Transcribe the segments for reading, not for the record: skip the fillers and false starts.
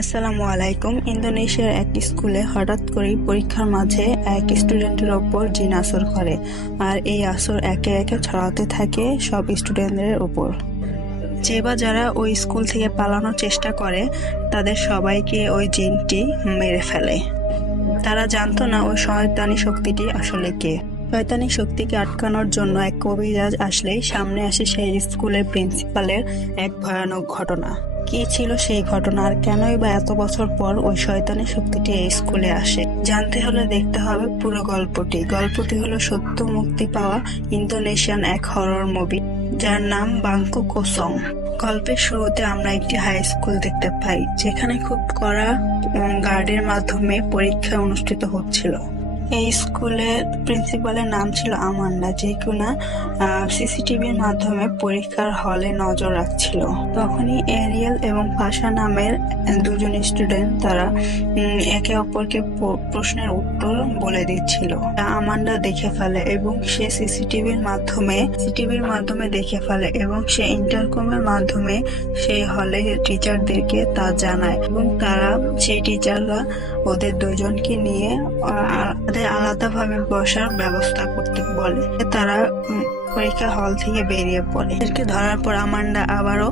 আসসালামু আলাইকুম। ইন্দোনেশিয়ার এক স্কুলে হঠাৎ করেই পরীক্ষার মাঝে এক স্টুডেন্টের ওপর জিন আসর করে, আর এই আসর একে একে ছড়াতে থাকে সব স্টুডেন্টদের ওপর। যে বা যারা ওই স্কুল থেকে পালানোর চেষ্টা করে তাদের সবাইকে ওই জিনটি মেরে ফেলে। তারা জানতো না ওই শয়তানি শক্তিটি আসলে কে। শয়তানি শক্তিকে আটকানোর জন্য এক কবিরাজ আসলেই সামনে আসে সেই স্কুলের প্রিন্সিপালের এক ভয়ানক ঘটনা। কি ছিল সেই ঘটনা, আর কেনই বা এত বছর পর ওই শয়তানি শক্তিটি এই স্কুলে আসে? জানতে হলে দেখতে হবে পুরো গল্পটি। গল্পটি হলো সত্য মুক্তি পাওয়া ইন্দোনেশিয়ান এক হরর মুভি, যার নাম বাংকো কোসং। গল্পের শুরুতে আমরা একটি হাই স্কুল দেখতে পাই, যেখানে খুব কড়া গার্ডের মাধ্যমে পরীক্ষা অনুষ্ঠিত হচ্ছিল। এই স্কুলের প্রিন্সিপালের নাম ছিল আমান্ডা, যে কিনা সিসিটিভির মাধ্যমে পরীক্ষার হলে নজর রাখছিল। তখনই এরিয়েল এবং পাশা নামের দুজন স্টুডেন্ট তারা একে অপরকে প্রশ্নের উত্তর বলে দিচ্ছিল। আমান্ডা দেখে ফেলে এবং সে সিসিটিভির মাধ্যমে দেখে ফেলে এবং সে ইন্টারকমের মাধ্যমে সেই হলে টিচারদেরকে তা জানায়, এবং তারা সেই টিচাররা ওদের দুজনকে নিয়ে আলাদাভাবে বসার ব্যবস্থা করতে বলে। তারা পরীক্ষা হল থেকে বেরিয়ে পড়ে। এদেরকে ধরার পর আমান্ডা আবারও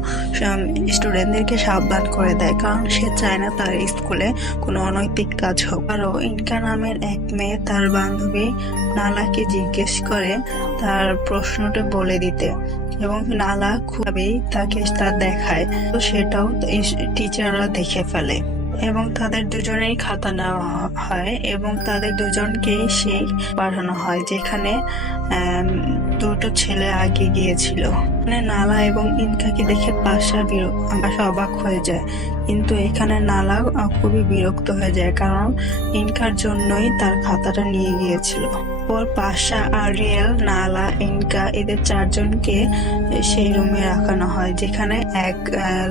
স্টুডেন্টদেরকে সাবধান করে দেয়, কারণ সে চায় না তার স্কুলে কোনো অনৈতিক কাজ হোক। আরও ইনকা নামের এক মেয়ে তার বান্ধবী নালাকে জিজ্ঞেস করে তার প্রশ্নটা বলে দিতে, এবং নালা খুবই তাকে তা দেখায়। তো সেটাও টিচাররা দেখে ফেলে এবং তাদের দুজনেই খাতা নেওয়া হয় এবং তাদের দুজনকেই সেই পাঠানো হয়, যেখানে দুটো ছেলে আগে গিয়েছিল। নালা এবং ইনকাকে দেখে পাশা অবাক হয়ে যায়, কিন্তু এখানে নালা খুবই বিরক্ত হয়ে যায়, কারণ ইনকার জন্যই তার খাতাটা নিয়ে গিয়েছিল। পর পাশা, আরিয়েল, নালা, ইনকা এদের চারজনকে সেই রুমে রাখানো হয়, যেখানে এক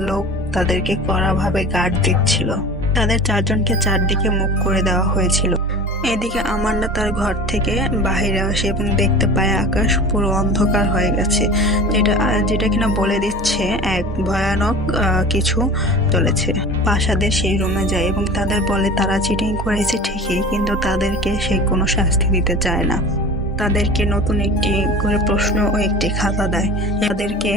লোক তাদেরকে কড়াভাবে গার্ড দিচ্ছিল। তাদের চারজনকে চারদিকে মুখ করে দেওয়া হয়েছিল। এদিকে আমান্ডা তার ঘর থেকে বাহিরে আসে এবং দেখতে পায় আকাশ পুরো অন্ধকার হয়ে গেছে, যেটা কিনা বলে দিচ্ছে এক ভয়ানক কিছু চলেছে। পাশাদের সেই রুমে যায় এবং তাদের বলে তারা চিটিং করেছে ঠিকই, কিন্তু তাদেরকে সে কোনো শাস্তি দিতে চায় না। তাদেরকে নতুন একটি করে প্রশ্ন ও একটি খাতা দেয়। তাদেরকে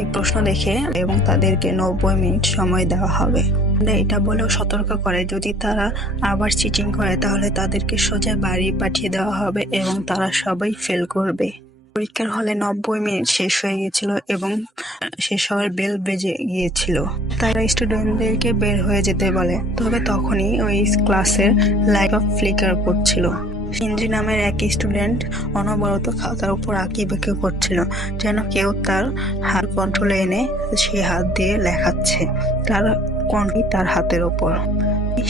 এই প্রশ্ন দেখে এবং তাদেরকে 90 মিনিট সময় দেওয়া হবে। এটা বলেও সতর্ক করে যদি তারা আবার চিটিং করে তাহলে তাদেরকে সোজা বাড়ি পাঠিয়ে দেওয়া হবে এবং তারা সবাই ফেল করবে। পরীক্ষার হলে 90 মিনিট শেষ হয়ে গিয়েছিল এবং শেষ হওয়ার বেল বেজে গিয়েছিল। তারা স্টুডেন্টদেরকে বের হয়ে যেতে বলে, তবে তখনই ওই ক্লাসের লাইট ফ্লিকার করছিল। সিনজি নামের এক স্টুডেন্ট অনবরত খাতার উপর আঁকি বেঁকে করছিল, যেন কেউ তার হাত কন্ট্রোলে এনে সেই হাত দিয়ে লেখাচ্ছে তার হাতের ওপর।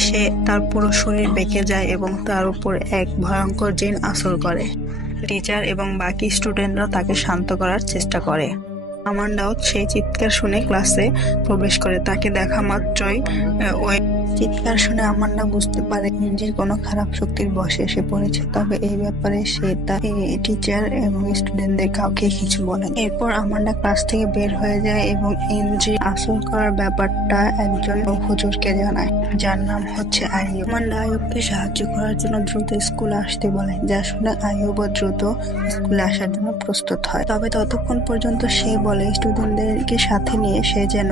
সে তার পুরো শরীর বেঁকে যায় এবং তার উপর এক ভয়ঙ্কর জিন আসর করে। টিচার এবং বাকি স্টুডেন্টরা তাকে শান্ত করার চেষ্টা করে। আমান্ডাও সেই চিৎকার শুনে ক্লাসে প্রবেশ করে। তাকে দেখা মাত্রই ওই চিৎকার শুনে আমান্ডা বুঝতে পারে ইঞ্জির কোনো খারাপ শক্তির বশে এসে পড়েছে, তবে এই ব্যাপারে সে তার টিচার এবং স্টুডেন্টদের কাউকে কিছু বলে। এরপর আমান্ডা ক্লাস থেকে বের হয়ে যায় এবং ইঞ্জি আসল করার ব্যাপারটা একজন হুজুরকে জানায়, যার নাম হচ্ছে আইয়ুব। আমান্ডা আইয়ুবকে সাহায্য করার জন্য দ্রুত স্কুলে আসতে বলে, যা শুনে আইয়ুবও দ্রুত স্কুলে আসার জন্য প্রস্তুত হয়। তবে ততক্ষণ পর্যন্ত সে বলে স্টুডেন্টদেরকে সাথে নিয়ে সে যেন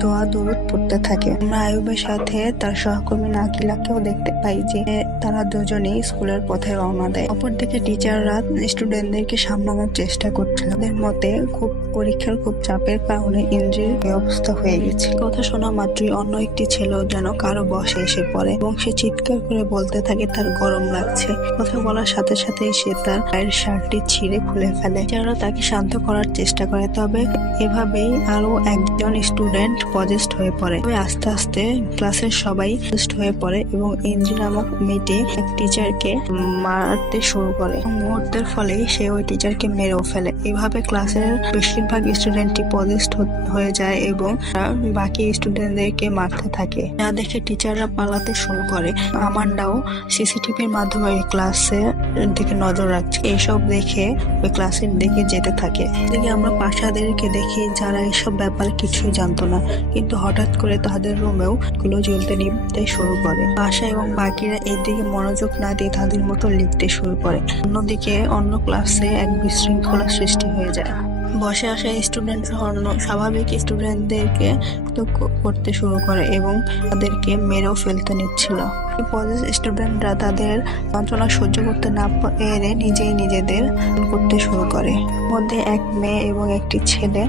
দোয়া দরুদ পড়তে থাকে। আমরা আইয়ুবের সাথে তার সহকর্মী নাকিলাকেও দেখতে পাই যে তারা দুজনেই স্কুলের পথে রওনা দেয়। অপরদিকে টিচাররা স্টুডেন্টদেরকে সামলানোর চেষ্টা করছিল। তাদের মতে পরীক্ষার খুব চাপের কারণে ইন্দ্রির এই অবস্থা হয়ে গেছে। কথা শোনা মাত্রই অন্য একটি ছেলে যেন কারো বসে এসে পড়ে এবং সে চিৎকার করে বলতে থাকে তার গরম লাগছে। কথা বলার সাথে সাথে সে তার গায়ের শার্টটি ছিঁড়ে খুলে ফেলে। যারা তাকে শান্ত করার চেষ্টা করে, তবে এভাবেই আরো একজন স্টুডেন্ট পজেসড হয়ে পড়ে। আস্তে আস্তে ক্লাসের সবাই পজেসড হয়ে পড়ে এবং ইন্দ্রি নামক মেয়েটি এক টিচারকে মারতে শুরু করে। মুহূর্তের ফলে সে ওই টিচারকে মেরেও ফেলে। এভাবে ক্লাসের বেশিরভাগ স্টুডেন্টই পজেসড হয়ে যায় এবং বাকি স্টুডেন্টদেরকে মারতে থাকে, যা দেখে টিচাররা পালাতে শুরু করে। আমান্ডাও সিসিটিভির মাধ্যমে ক্লাসে দিকে নজর রাখছে। এইসব দেখে ওই ক্লাসের দিকে যেতে থাকে। এদিকে আমরা পাশাদেরকে দেখি যারা এসব ব্যাপারে কিছুই জানতো না, কিন্তু হঠাৎ করে তাদের রুমেও গুলো জ্বলতে নিতে শুরু করে। পাশা এবং বাকিরা এর দিকে মনোযোগ না দিয়ে তাদের মতো লিখতে শুরু করে। অন্যদিকে অন্য ক্লাসে এক বিশৃঙ্খলা সৃষ্টি হয়ে যায়। বসে আসা স্টুডেন্টরা অন্য স্বাভাবিক স্টুডেন্টদেরকে করতে শুরু করে এবং তাদেরকে মেরেও ফেলতে নিচ্ছিল। স্টুডেন্টরা তাদের যন্ত্রণা সহ্য করতে না পেরে নিজেই নিজেদের করতে শুরু করে। মধ্যে এক মেয়ে এবং একটি ছেলে